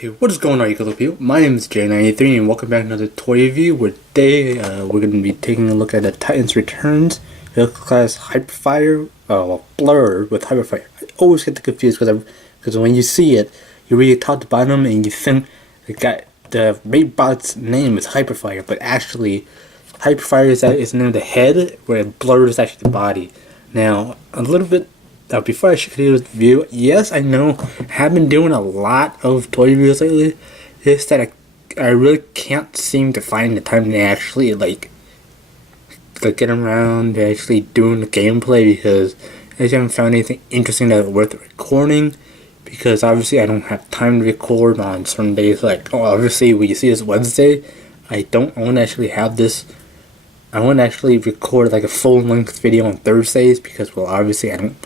Hey, what is going on, you little people? My name is J93 and welcome back to another toy review where today we're going to be taking a look at the Titans Returns class Hyperfire, Blurr with Hyperfire. I always get confused because when you see it, you read it top to bottom and you think the main bot's name is Hyperfire, but actually Hyperfire is the name of the head, where Blurr is actually the body. Now, a little bit before I should continue with the review, yes, I know I have been doing a lot of toy reviews lately. It's that I really can't seem to find the time to actually to get around to actually doing the gameplay, because I just haven't found anything interesting that's worth recording. Because obviously I don't have time to record on certain days. Obviously when you see this Wednesday, I want to actually have this. I want to actually record like a full-length video on Thursdays because, well, obviously I don't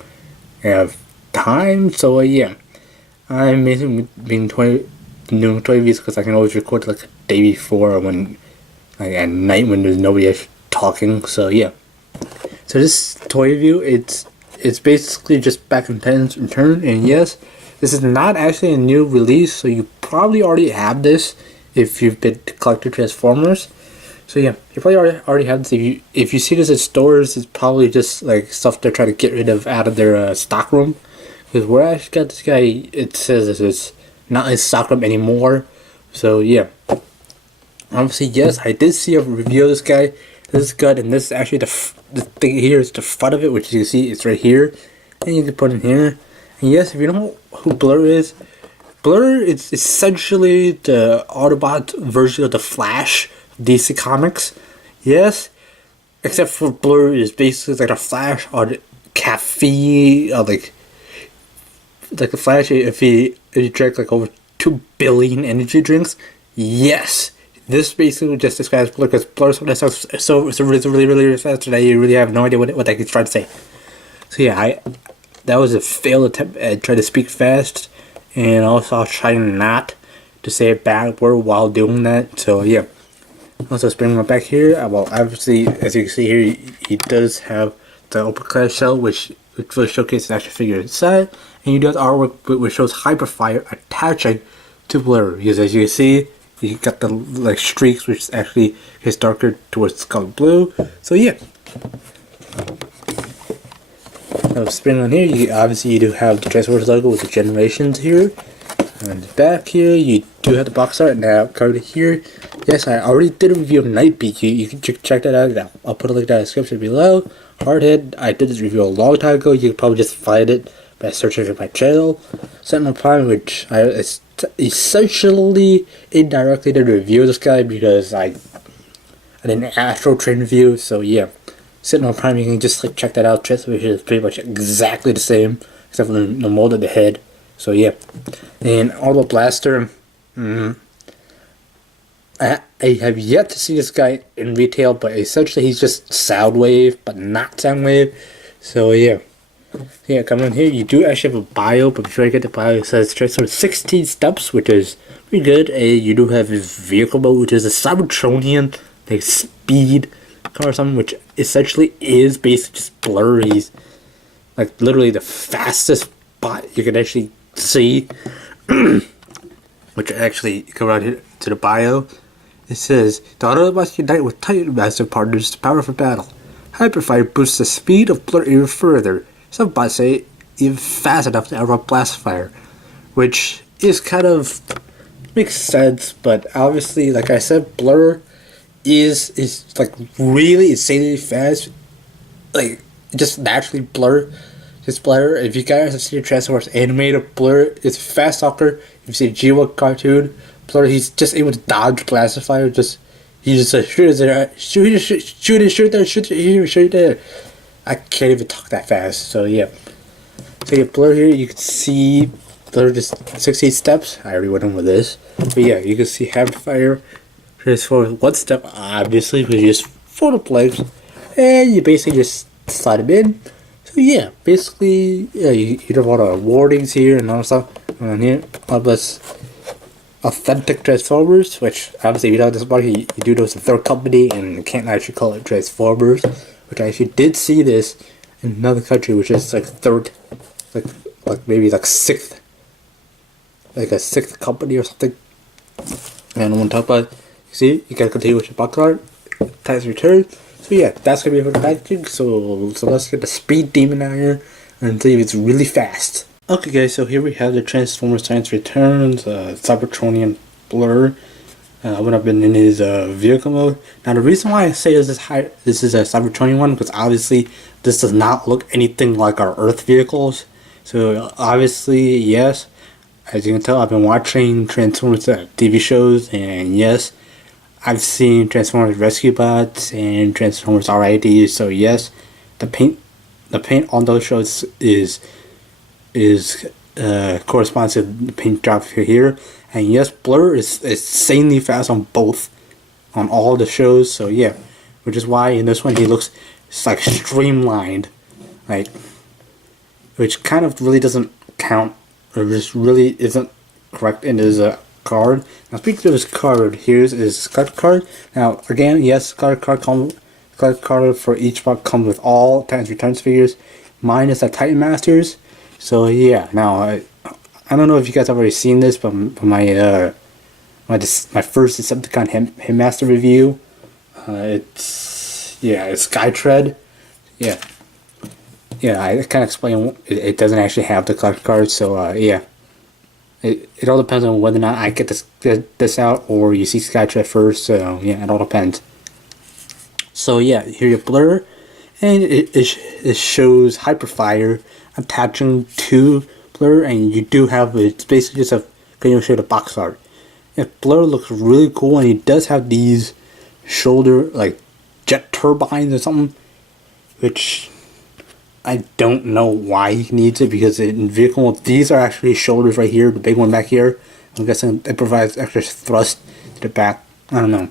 have time. So yeah, I'm basically doing toy reviews because I can always record like a day before, or when at night when there's nobody else talking. So yeah, so this toy review, it's basically just back in Titans Return, and yes, this is not actually a new release, so you probably already have this if you've been collecting Transformers. So yeah, you probably already have this. If you see this at stores, it's probably just like stuff they're trying to get rid of out of their stock room. Because where I actually got this guy, it says it's not in stock room anymore. So yeah, obviously yes, I did see a review of this guy. This is good, and this is actually the thing here is the front of it, which you can see it's right here, and you can put in here. And yes, if you don't know who Blurr is, Blurr is essentially the Autobot version of the Flash. DC Comics, yes, except for Blurr is basically like a Flash on caffeine, like the Flash. If you drink like over 2 billion energy drinks, yes, this basically just describes Blurr, because Blurr sometimes so really fast that you really have no idea what I could try to say. So yeah, that was a failed attempt at trying to speak fast, and also I'll try not to say a bad word while doing that. So yeah. Also, spinning my back here, well, obviously, as you can see here, he does have the open class shell, which really showcases the action figure inside, and you do have the artwork which shows Hyperfire attaching to Blurr. Because as you can see, you got the streaks, which actually gets darker towards scarlet blue. So yeah. Now, spinning on here, you do have the Transformers logo with the generations here. On the back here, you do have the box art now covered here. Yes, I already did a review of Nightbeat. You can check that out. I'll put a link down in the description below. Hardhead, I did this review a long time ago. You can probably just find it by searching for my channel. Sentinel Prime, which I essentially indirectly did a review of this guy because I did an Astro Train review. So yeah, Sentinel Prime, you can just check that out. Transformation is pretty much exactly the same, except for the mold of the head. So yeah, and Autobot Blaster. I have yet to see this guy in retail, but essentially he's just Soundwave, but not Soundwave. So yeah, coming in here, you do actually have a bio, but before I get the bio, it says Transformers 16 steps, which is pretty good. And you do have his vehicle mode, which is a Cybertronian, like speed car or something, which essentially is basically just Blurr. He's like literally the fastest bot you can actually see. Which actually come around here to the bio. It says, the Autobots unite with Titan Master partners to power for battle. Hyperfire boosts the speed of Blurr even further. Some bots say even fast enough to outrun Blastfire. Which is kind of makes sense, but obviously, like I said, Blurr is like really insanely fast. Like, just naturally Blurr. Just Blurr. If you guys have seen Transformers animated, Blurr is a fast talker. If you see a G1 cartoon, Blurr, he's just able to dodge Blastfire. He just shoot there, shoot there. I can't even talk that fast. So yeah. So you have Blurr here. You can see Blurr just 16 steps. I already went on with this. But yeah, you can see Hyperfire transform one step, obviously, which is 4 the plates, and you basically just slide him in. So yeah, basically, yeah, you have all the warnings here and all that stuff. And here, all this authentic Transformers, which obviously if you know this about you do know it's a third company and you can't actually call it Transformers, which I actually did see this in another country, which is like third, like maybe like 6th like a sixth company or something. And on top of it, see, you gotta continue with your box art. Titan's Return. So yeah, that's gonna be it for the packaging. So let's get the speed demon out here and see if it's really fast. Okay guys, so here we have the Transformers Titan's Returns, Cybertronian Blurr. When I've been in his vehicle mode. Now the reason why I say this is a Cybertronian one, because obviously this does not look anything like our Earth vehicles. So obviously, yes, as you can tell, I've been watching Transformers TV shows, and yes, I've seen Transformers Rescue Bots and Transformers RID. So yes, the paint on those shows is corresponds to the paint job here. And yes, Blurr is insanely fast on all the shows. So yeah, which is why in this one he looks like streamlined, like, which kind of really doesn't count, or just really isn't correct in his card. Now speaking of his card, here's his card card. Now again, yes, card card for each box comes with all Titan's Returns figures, minus the Titan Masters. So yeah, now I don't know if you guys have already seen this, but my first Decepticon Hitmaster review, it's Skytread. Yeah, I kind of explain it doesn't actually have the collector cards, so yeah, it all depends on whether or not I get this out or you see Skytread first. So yeah, it all depends. So yeah, here you Blurr, and it shows Hyperfire attaching to Blurr, and you do have, it's basically just a continuation of the box art. Yeah, Blurr looks really cool, and he does have these shoulder, like, jet turbines or something, which I don't know why he needs it, because in vehicle mode, these are actually shoulders right here, the big one back here. I'm guessing it provides extra thrust to the back. I don't know.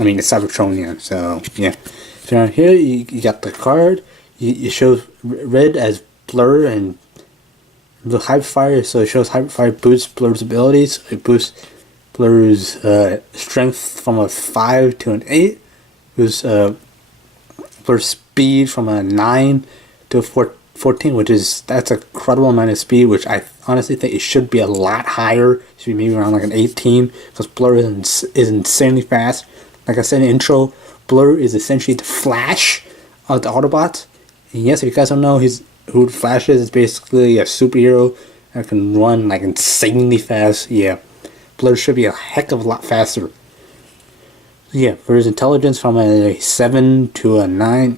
I mean, it's Cybertronian, so yeah. So down here, you got the card. It shows red as Blurr, and the Hyperfire, so it shows Hyperfire boosts Blurr's abilities. It boosts Blurr's strength from a 5 to an 8. It boosts Blurr's speed from a 9 to a 14, that's a incredible amount of speed, which I honestly think it should be a lot higher. It should be maybe around like an 18, because Blurr is insanely fast. Like I said in the intro, Blurr is essentially the Flash of the Autobots. And yes, if you guys don't know who Flash is basically a superhero that can run like insanely fast. Yeah, Blurr should be a heck of a lot faster. Yeah, for his intelligence from a 7 to a 9,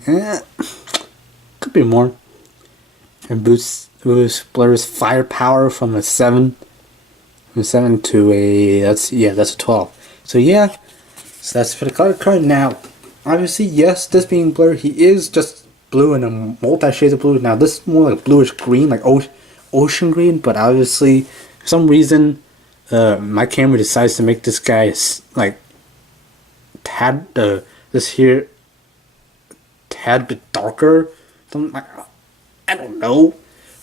could be more. And boosts Blurr's firepower from a 7 to a that's a 12. So yeah, so that's for the color card. Now, obviously, yes, this being Blurr, he is just blue and a multi shades of blue. Now this is more like bluish green, like ocean green, but obviously for some reason my camera decides to make this guy like tad bit darker. Something like, I don't know.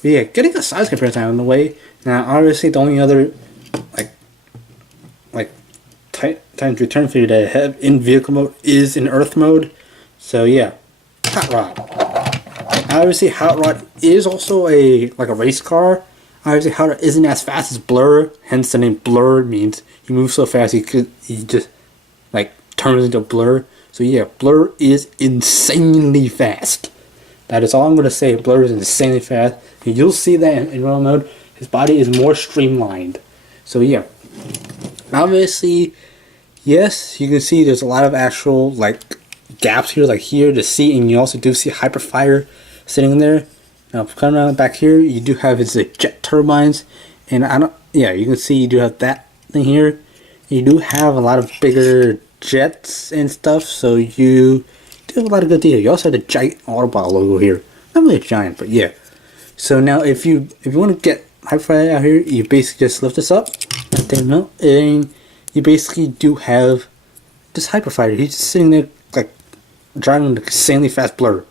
But yeah, getting a size comparison out of the way. Now obviously the only other like Titan's Return figure that I have in vehicle mode is in Earth mode. So yeah, Hot Rod. Obviously, Hot Rod is also a race car. Obviously, Hot Rod isn't as fast as Blurr. Hence, the name Blurr means he moves so fast he just like turns into Blurr. So yeah, Blurr is insanely fast. That is all I'm gonna say. Blurr is insanely fast. And you'll see that in real mode. His body is more streamlined. So yeah, obviously, yes, you can see there's a lot of actual like gaps here, like here to see, and you also do see Hyperfire sitting there. Now coming around back here, you do have his jet turbines, and you can see you do have that thing here. You do have a lot of bigger jets and stuff, so you do have a lot of good detail. You also have the giant Autobot logo here. Not really a giant, but yeah. So now if you want to get Hyperfire out here, you basically just lift this up, and you basically do have this Hyperfire. He's just sitting there like driving the insanely fast Blurr.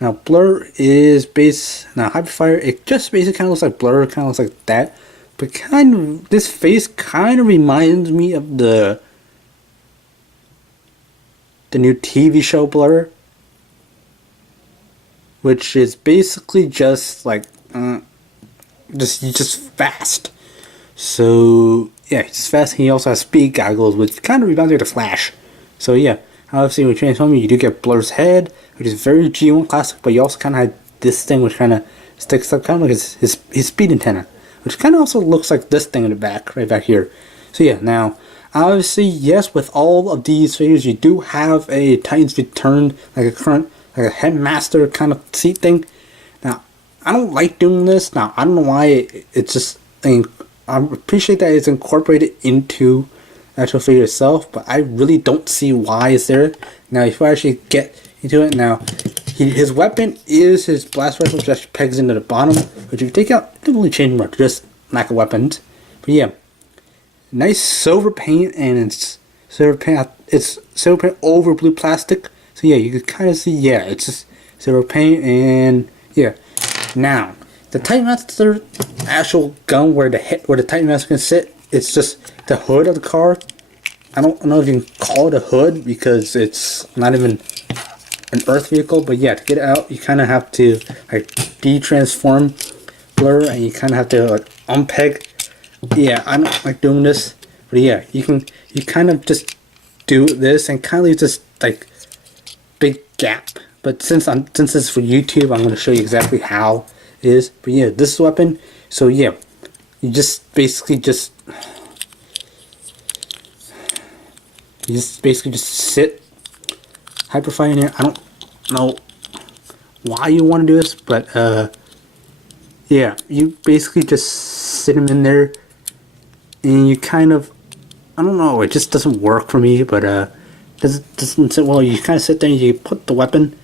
Now Blurr is Hyperfire, it just basically kind of looks like Blurr, kind of looks like that, but this face kind of reminds me of the new TV show Blurr, which is basically just like just fast. So yeah, he's fast. He also has speed goggles, which kind of reminds me of the Flash. So yeah, obviously with Transforming, you do get Blurr's head, which is very G1 classic, but you also kind of have this thing which kind of sticks up, kind of like his speed antenna, which kind of also looks like this thing in the back, right back here. So yeah, now obviously yes, with all of these figures, you do have a Titans Return, like a headmaster kind of seat thing. Now I don't like doing this. Now I don't know why. It's just I appreciate that it's incorporated into the actual figure itself, but I really don't see why it's there. Now, if I actually get into it, now his weapon is his blast rifle, which actually pegs into the bottom. Which if you take out, it doesn't really change much, just lack of weapons. But yeah, nice silver paint, and it's silver paint. It's silver paint over blue plastic. So yeah, you can kind of see. Yeah, it's just silver paint, and yeah. Now, the Titan Master actual gun where the Titan Master can sit, it's just the hood of the car. I don't know if you can call it a hood because it's not even an Earth vehicle, but yeah, to get it out, you kind of have to like de-transform Blurr, and you kind of have to like unpeg. Yeah, I don't like doing this, but yeah, you kind of just do this and kind of leave this like big gap. But since it's for YouTube, I'm going to show you exactly how it is. But yeah, this weapon. So yeah, you just basically just sit Hyperfire in here. I don't know why you want to do this, but yeah, you basically just sit him in there, and you kind of, I don't know, it just doesn't work for me, but doesn't sit well. You kind of sit there and you put the weapon,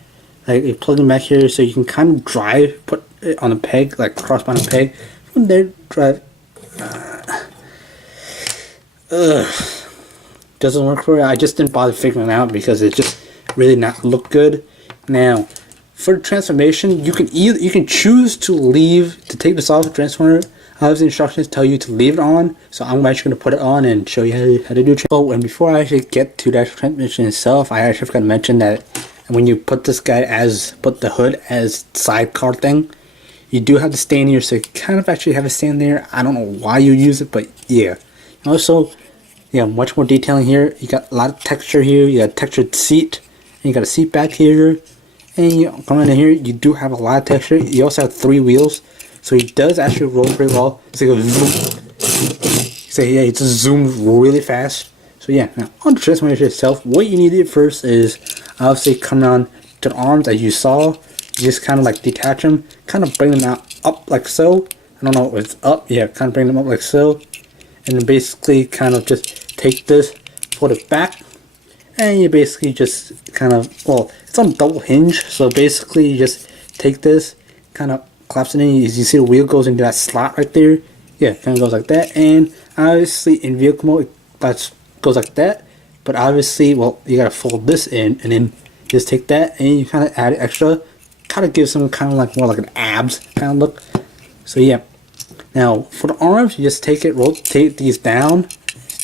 like you plug them back here, so you can kind of drive, put it on a peg, like crossbar on a peg, from there drive. Doesn't work for it. I just didn't bother figuring it out because it just really not look good. Now, for the transformation, you can choose to take this off the transformer. Obviously, instructions tell you to leave it on, so I'm actually going to put it on and show you how to do it. Oh, and before I actually get to the actual transmission itself, I actually forgot to mention that when you put the hood as sidecar thing, you do have to stand here, so you kind of actually have to stand there. I don't know why you use it, but yeah. Also, yeah, much more detailing here. You got a lot of texture here. You got a textured seat, and you got a seat back here. And you come in here, you do have a lot of texture. You also have 3 wheels, so it does actually roll pretty well. So you go zoom. So yeah, it just zooms really fast. So yeah, now on the transformation itself, what you need to do first is obviously come down to the arms as you saw. You just kind of like detach them, kind of bring them out up like so. I don't know if it's up. Yeah, kind of bring them up like so. And then basically kind of just take this, put it back, and you basically just kind of, well, it's on double hinge, so basically you just take this, kind of collapse it in. As you see, the wheel goes into that slot right there. Yeah, kind of goes like that. And obviously in vehicle mode, it goes like that. But obviously, well, you gotta fold this in, and then just take that, and you kind of add extra, kind of gives them kind of like more like an abs kind of look. So yeah. Now, for the arms, you just rotate these down,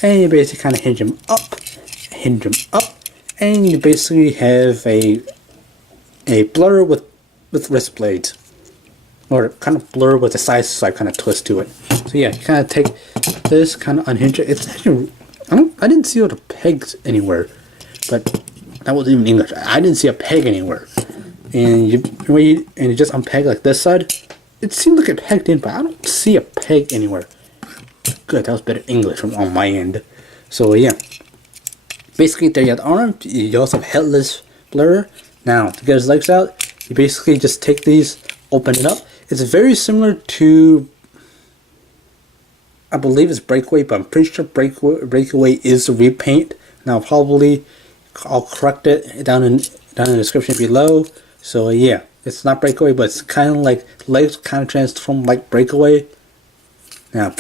and you basically kind of hinge them up, and you basically have a Blurr with wrist blades, or kind of Blurr with a side kind of twist to it. So yeah, you kind of take this, kind of unhinge it. It's actually, I didn't see all the pegs anywhere, but that wasn't even English. I didn't see a peg anywhere, and you just unpeg like this side. It seemed like it pegged in, but I don't see a peg anywhere. Good, that was better English from on my end. So yeah, basically there you have the arm. You also have headless Blurr. Now to get his legs out, you basically just take these, open it up. It's very similar to, I believe it's Breakaway, but I'm pretty sure Breakaway is the repaint. Now probably I'll correct it down in the description below. So yeah, it's not Breakaway, but it's kind of like legs kind of transform like Breakaway. Now,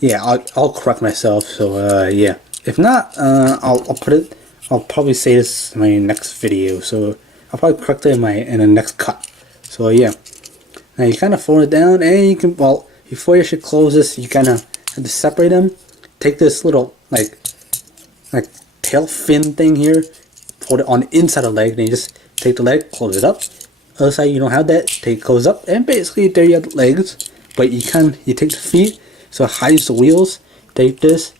yeah, I'll correct myself. So yeah, if not, I'll put it. I'll probably say this in my next video. So I'll probably correct it in the next cut. So yeah, now you kind of fold it down, and you can, well, before you should close this, you kind of have to separate them. Take this little like tail fin thing here, put it on the inside of the leg, then you just take the leg, close it up. Other side you don't have that, close up, and basically there you have the legs. But you take the feet, So it hides the wheels. Take this,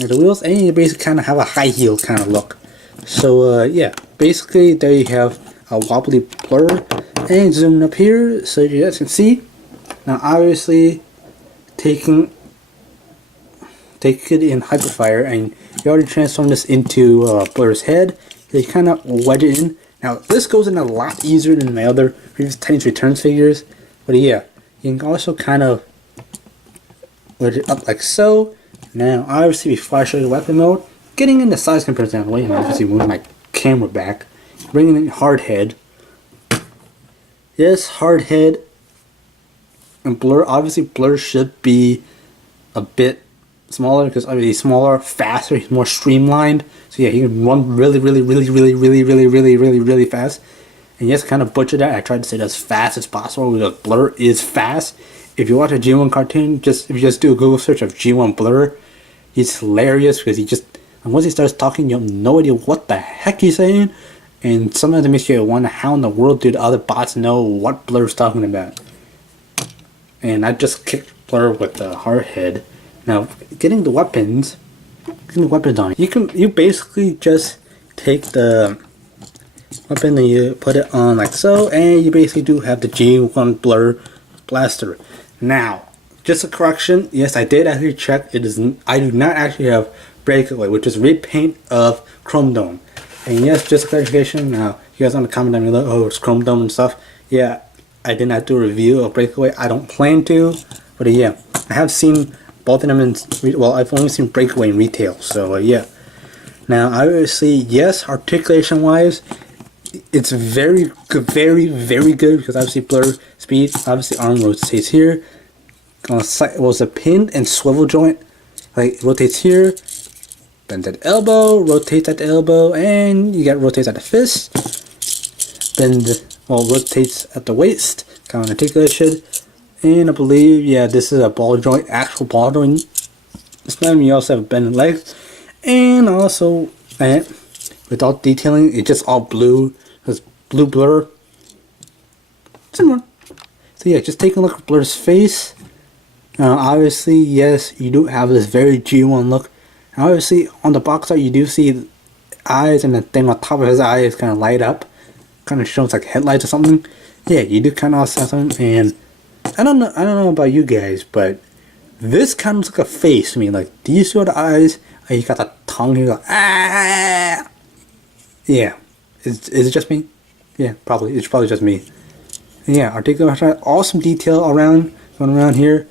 and the wheels, and you basically kind of have a high heel kind of look. So yeah, basically there you have a wobbly Blurr. And zooming up here so you guys can see. Now obviously taking it in Hyperfire, and you already transformed this into Blurr's head. They kind of wedge it in. Now this goes in a lot easier than my other previous Titans Returns figures, but yeah, you can also kind of wedge it up like so. Now obviously before I show you the weapon mode, getting into size comparison, wait a minute, obviously moving my camera back, bringing in hard head. Yes, hard head and Blurr. Obviously Blurr should be a bit smaller because obviously he's smaller, faster, he's more streamlined. So yeah, he can run really fast. And yes, kind of butchered that. I tried to say it as fast as possible because Blurr is fast. If you watch a G1 cartoon, if you just do a Google search of G1 Blurr, he's hilarious because and once he starts talking, you have no idea what the heck he's saying. And sometimes it makes you wonder how in the world do the other bots know what Blurr's talking about. And I just kicked Blurr with the hard head. Now, getting the weapons on. You basically just take the weapon and you put it on like so, and you basically do have the G1 Blurr blaster. Now, just a correction. Yes, I did actually check. I do not actually have Breakaway, which is repaint of Chrome Dome. And yes, just a clarification. Now, you guys want to comment down below, oh, it's Chrome Dome and stuff. Yeah, I did not do a review of Breakaway. I don't plan to. But yeah, I have seen both of them I've only seen Breakaway in retail. So yeah. Now, obviously, yes, articulation-wise, it's very good, very good. Because obviously, Blurr speed, obviously, arm rotates here. Was a pin and swivel joint. Like, it rotates here. Bend at elbow, rotates at the elbow, and you got rotates at the fist. Rotates at the waist, kind of articulation. And I believe, yeah, this is a ball joint, actual ball joint. This time you also have bended legs, and also, without detailing, it's just all blue. It's blue Blurr. Similar. So yeah, just take a look at Blurr's face. Obviously, yes, you do have this very G1 look. And obviously, on the box art, you do see the eyes, and the thing on top of his eye is kind of light up, kind of shows like headlights or something. Yeah, you do kind of also have something. And I don't know about you guys, but this kind of looks like a face to me. Like, do you see the eyes? And you got the tongue here, like ah. Yeah, is it just me? Yeah, probably. It's probably just me. And yeah, articulation, awesome detail going around here.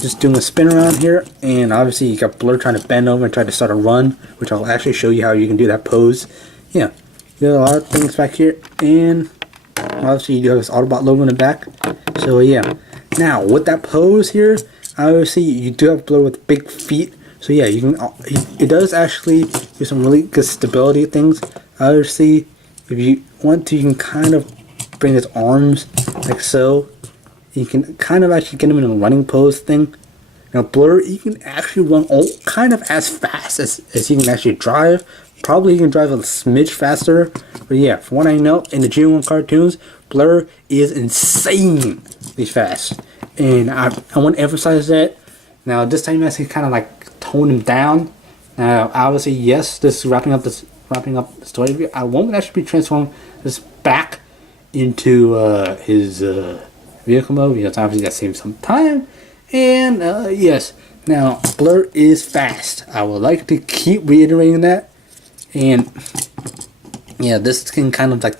Just doing a spin around here, and obviously you got Blurr trying to bend over and try to start a run, which I'll actually show you how you can do that pose. Yeah, there's a lot of things back here, and obviously you do have this Autobot logo in the back. So yeah, now with that pose here, obviously you do have Blurr with big feet. So yeah, you can. It does actually do some really good stability things. Obviously, if you want to, you can kind of bring his arms like so. You can kind of actually get him in a running pose thing. Now Blurr, you can actually run kind of as fast as he can actually drive. Probably he can drive a smidge faster. But yeah, from what I know, in the G1 cartoons, Blurr is insanely fast. And I want to emphasize that. Now this time you actually kind of like tone him down. Now obviously, yes, this is wrapping up the story. I won't actually be transforming this back into his vehicle mode, because obviously that saves some time. And yes, now Blurr is fast. I would like to keep reiterating that. And yeah, this can kind of like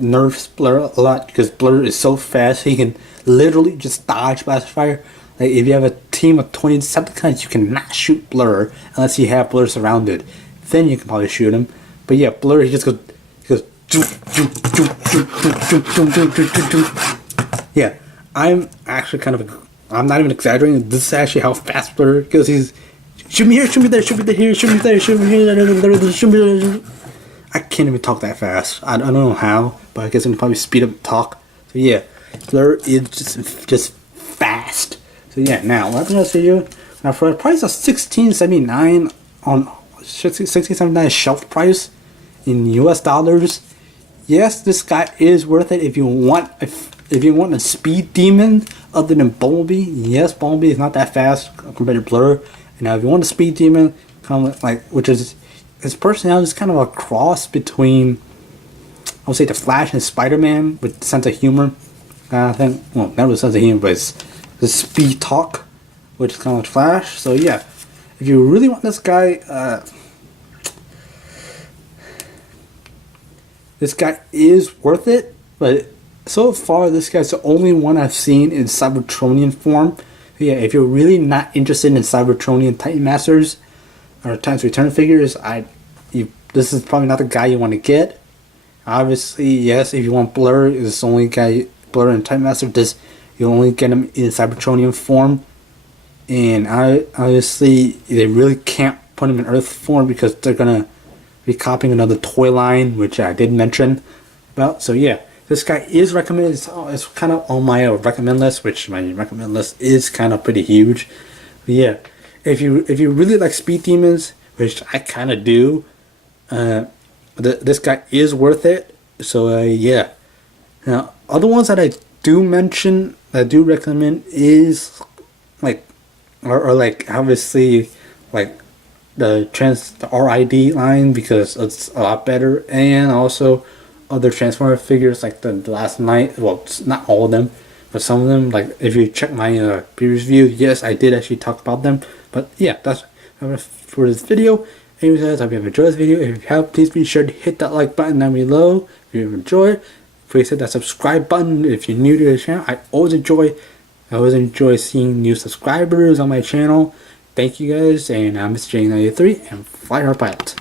nerfs Blurr a lot, because Blurr is so fast he can literally just dodge blast fire. Like, if you have a team of 20 Decepticons, you cannot shoot Blurr unless you have Blurr surrounded. Then you can probably shoot him. But yeah, Blurr, he goes yeah, I'm actually I'm not even exaggerating. This is actually how fast Blurr goes. He's shoot me here, shoot me there, shoot me here, shoot me there, shoot me here, shoot me there. I can't even talk that fast. I don't know how, but I guess I can probably speed up the talk. So yeah, Blurr is just fast. So yeah, now let me just show you. Now for a price of $16.79 on $16.79 shelf price in US dollars, yes, this guy is worth it if you want if you want a speed demon other than Bumblebee, yes, Bumblebee is not that fast compared to Blurr. And now if you want a speed demon, kind of like, which is his personality is kind of a cross between, I would say, the Flash and Spider-Man with sense of humor. I think, well, not with sense of humor, but it's the speed talk, which is kind of like Flash. So yeah, if you really want this guy, this guy is worth it. But so far, this guy's the only one I've seen in Cybertronian form. Yeah, if you're really not interested in Cybertronian Titan Masters or Titans Return figures, this is probably not the guy you want to get. Obviously, yes, if you want Blurr, it's the only guy, Blurr and Titan Master, you only get him in Cybertronian form. And obviously, they really can't put him in Earth form because they're going to be copying another toy line, which I did mention about. So yeah, this guy is recommended. It's kind of on my recommend list, which my recommend list is kind of pretty huge. But yeah, if you really like speed demons, which I kind of do, this guy is worth it. So yeah. Now, other ones that I do mention, that I do recommend is like, or like obviously like the RID line, because it's a lot better, and also other Transformer figures like the Last Night. Well, it's not all of them, but some of them. Like if you check my previous review, yes, I did actually talk about them. But yeah, that's for this video. Anyways, guys, I hope you have enjoyed this video. If you have, please be sure to hit that like button down below if you enjoyed. Please hit that subscribe button if you're new to the channel. I always enjoy seeing new subscribers on my channel. Thank you guys, and I'm Mr. J93 and Fly Hard Pilot.